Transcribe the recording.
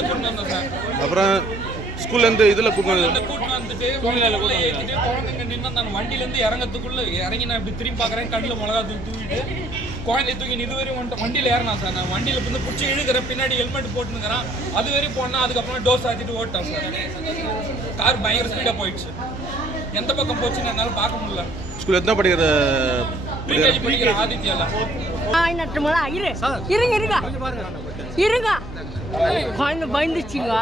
வந்து கொண்டு வந்தோம் சார். அப்புறம் ஸ்கூல்லேருந்து இதில் கூட்டு வந்துட்டு ஏற்றிட்டு குழந்தைங்க நின்று அந்த வண்டியிலேருந்து இறங்கி நான் இப்படி திரும்பி பார்க்குறேன். கண்ணில் மிளகா தூக்கிட்டு குழந்தைய தூக்கி இதுவரையும் வந்துட்டு வண்டியில் ஏறினான் சார். நான் வண்டியில் வந்து பிடிச்சி இழுக்கிறேன், பின்னாடி ஹெல்மெட் போட்டுனுங்கிறான். அது வரையும் போனால் அதுக்கப்புறம் டோர் சாத்திட்டு ஓட்டான் சார். கார் பயங்கர ஸ்பீடாக போயிடுச்சு. எந்த பக்கம் போச்சுன்னு என்னால் பார்க்க முடியல. ஸ்கூல் எத்தனை படிக்கிற படிக்கிற ஆதித்யால இருங்க குழந்தை பயந்துச்சுங்க.